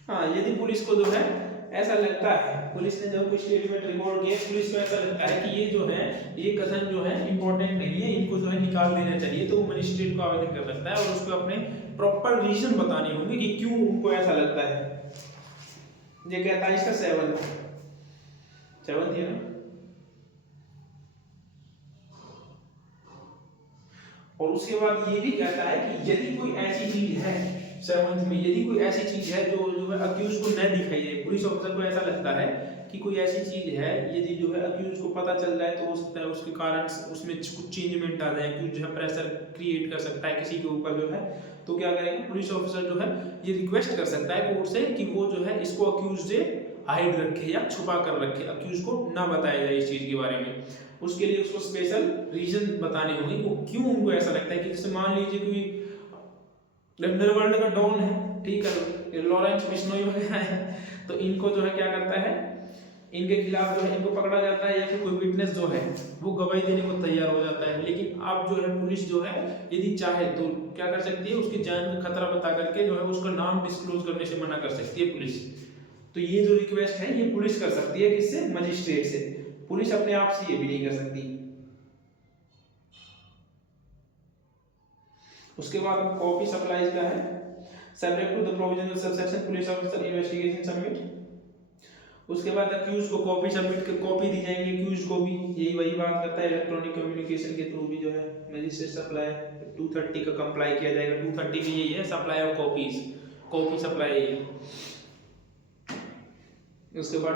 हाँ, यदि police को जो है ऐसा लगता है, police ने जब कोई स्टेटमेंट रिकॉर्ड किया, पुलिस को ऐसा लगता है कि ये जो है ये कथन जो है इंपॉर्टेंट नहीं है, इनको जो है निकाल देना चाहिए, तो वो मजिस्ट्रेट को आवेदन कर सकता है और उसको अपने प्रॉपर रीजन बताने होंगे कि क्यों उनको ऐसा लगता है। ये कहता है इसका 7 थी ना, और उसके बाद ये भी कहता है कि यदि कोई ऐसी चीज है 7th में, यदि कोई ऐसी चीज है जो है अक्यूज को न दिखाई दे, पुलिस ऑफिसर को ऐसा लगता है कि कोई ऐसी चीज है यदि जो है अक्यूज को पता चल जाए तो हो सकता है उसके कारण उसमें कुछ चेंजमेंट आ जाए, अक्यूज जो है प्रेशर क्रिएट कर सकता है किसी के ऊपर जो है, तो क्या करेगा पुलिस ऑफिसर जो है ये रिक्वेस्ट कर सकता है कोर्ट से कि वो जो है इसको अक्यूज से हाइड रखे या छुपा कर रखे, अक्यूज को ना बताया जाए इस चीज के बारे में। उसके लिए उसको स्पेशल रीजन बताने होंगे कि क्यों उनको ऐसा लगता है। कि जैसे मान लीजिए कोई अंडरवर्ल्ड का डॉन है, ठीक है, लॉरेंस बिश्नोई वगैरह है, तो इनको जो है क्या करता है, इनके खिलाफ जो है इनको पकड़ा जाता है या फिर कोई विटनेस जो है वो गवाही देने को तैयार हो जाता है, लेकिन अब जो है पुलिस जो है यदि चाहे तो क्या कर सकती है, उसकी जान का खतरा बता करके जो है उसका नाम डिस्क्लोज करने से मना कर सकती है पुलिस। तो ये जो रिक्वेस्ट है ये पुलिस कर सकती है, किससे, मजिस्ट्रेट से। पुलिस अपने आप से ये भी नहीं कर सकती। उसके बाद कॉपी सप्लाईज का है, subject to the provision of subsection police officer investigation submit. उसके बाद अक्यूज को कॉपी सबमिट कर कॉपी दी जाएंगी, अक्यूज को भी यही वही बात करता है, इलेक्ट्रॉनिक कम्युनिकेशन के थ्रू भी जो है मजिस्ट्रेट सप्लाई 230 का कंप्लाई किया जाएगा। 230 में यही है supply of copies, copy supply है। उसके बाद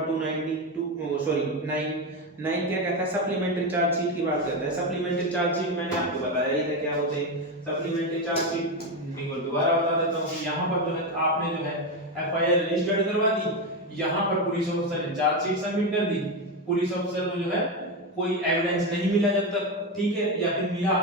9 क्या कहता है, सप्लीमेंट्री चार्जशीट की बात करता है। सप्लीमेंट्री चार्जशीट मैंने आपको बताया ही था क्या होते हैं। सप्लीमेंट्री चार्जशीट दोबारा बता देता हूँ कि यहाँ पर जो है आपने जो है एफआईआर रजिस्टर्ड करवा दी, यहाँ पर पुलिस ऑफिसर ने चार्जशीट सबमिट कर दी, पुलिस ऑफिसर को जो है कोई एविडेंस नहीं मिला जब तक, ठीक है, या फिर मिला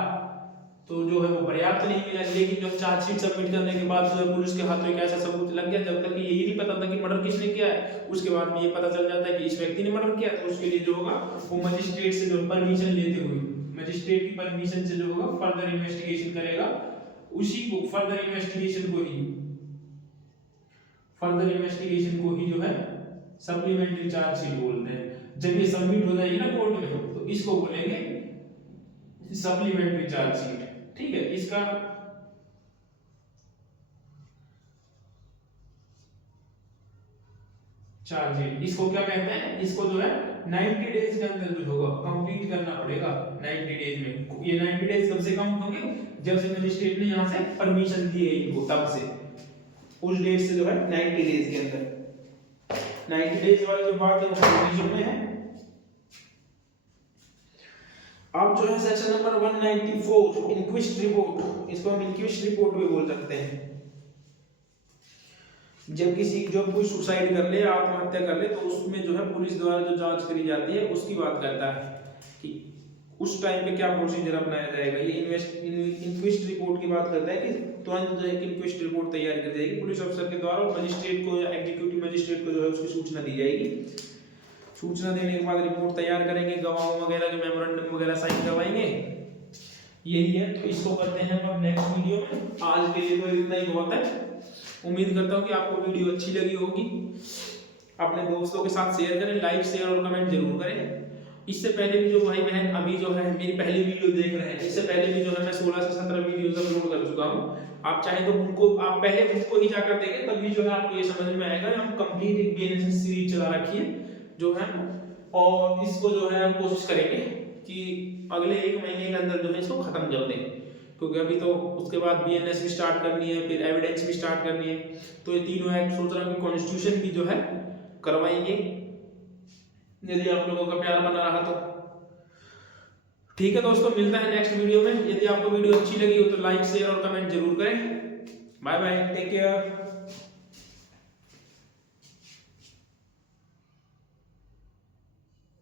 तो जो है वो पर्याप्त नहीं मिला, लेकिन जो चार्जशीट सबमिट करने के बाद जो है पुलिस के हाथों एक ऐसा सबूत लग गया जब तक कि यही नहीं पता था कि मर्डर किसने किया है, उसके बाद में ये पता चल जाता है कि इस व्यक्ति ने मर्डर किया, तो उसके लिए जो होगा वो मजिस्ट्रेट से जो परमिशन लेते हुए, मजिस्ट्रेट की परमिशन से जो होगा फर्दर इन्वेस्टिगेशन करेगा, उसी को फर्दर इन्वेस्टिगेशन को ही जो है सप्लीमेंट्री चार्जशीट बोलते हैं। जब ये सबमिट हो जाएगी ना कोर्ट में तो इसको बोलेंगे सप्लीमेंट्री चार्जशीट, ठीक है। इसका चार्जशीट इसको क्या कहते हैं, इसको जो है 90 डेज के अंदर जो होगा कंप्लीट करना पड़ेगा 90 डेज में। ये 90 डेज कब से काउंट होंगे, जब से मजिस्ट्रेट ने यहाँ से परमिशन दी है इनको, तब से उस डेट से जो है 90 डेज के अंदर। 90 डेज वाली जो बात है वो प्रोविजन में है। अब जो है सेक्शन नंबर 194 इंक्विस्ट रिपोर्ट, इसको हम इंक्विस्ट रिपोर्ट भी बोल सकते हैं। जब कोई सुसाइड कर ले, आत्महत्या कर ले, तो उसमें जो है पुलिस द्वारा जो जांच करी जाती है उसकी बात करता है कि उस टाइम पे क्या प्रोसीजर अपनाया जाएगा। ये इंक्विस्ट रिपोर्ट की बात करता है कि तुरंत जो है इंक्विस्ट रिपोर्ट तैयार की जाएगी पुलिस ऑफिसर के द्वारा, और मजिस्ट्रेट को या एग्जीक्यूटिव मजिस्ट्रेट को जो है उसकी सूचना दी जाएगी। सूचना देने के बाद रिपोर्ट तैयार करेंगे, गवाहों वगैरह के मेमोरेंडम वगैरह साइन करवाएंगे, यही है। तो इसको करते हैं हम नेक्स्ट वीडियो में। आज के लिए तो इतना ही बहुत है। उम्मीद करता हूँ कि आपको वीडियो अच्छी लगी होगी। अपने दोस्तों के साथ शेयर करें, लाइक शेयर और कमेंट जरूर करें। इससे पहले भी जो भाई बहन अभी जो है मेरी पहली वीडियो देख रहे हैं, इससे पहले भी जो है मैं 16 से 17 वीडियोस अपलोड कर चुका हूँ। आप चाहे तो बुक को आप पहले बुक को ही जाकर देखें, तभी जो है आपको ये समझ में आएगा। हम कंप्लीट एक बीएनएस सीरीज चला रखी है जो है, और इसको जो है हम कोशिश करेंगे कि अगले 1 महीने के अंदर जो है इसको खत्म कर दें, क्योंकि अभी तो उसके बाद बीएनएस भी स्टार्ट करनी है, फिर एविडेंस भी स्टार्ट करनी है, तो ये तीनों एक्ट सोच रहा हूँ कि कॉन्स्टिट्यूशन भी जो है करवाएंगे, यदि आप लोगों का प्यार बना रहा तो। ठीक है दोस्तों, मिलता है नेक्स्ट वीडियो में। यदि आपको वीडियो अच्छी लगी हो तो लाइक शेयर और कमेंट जरूर करें। Bye bye, take care.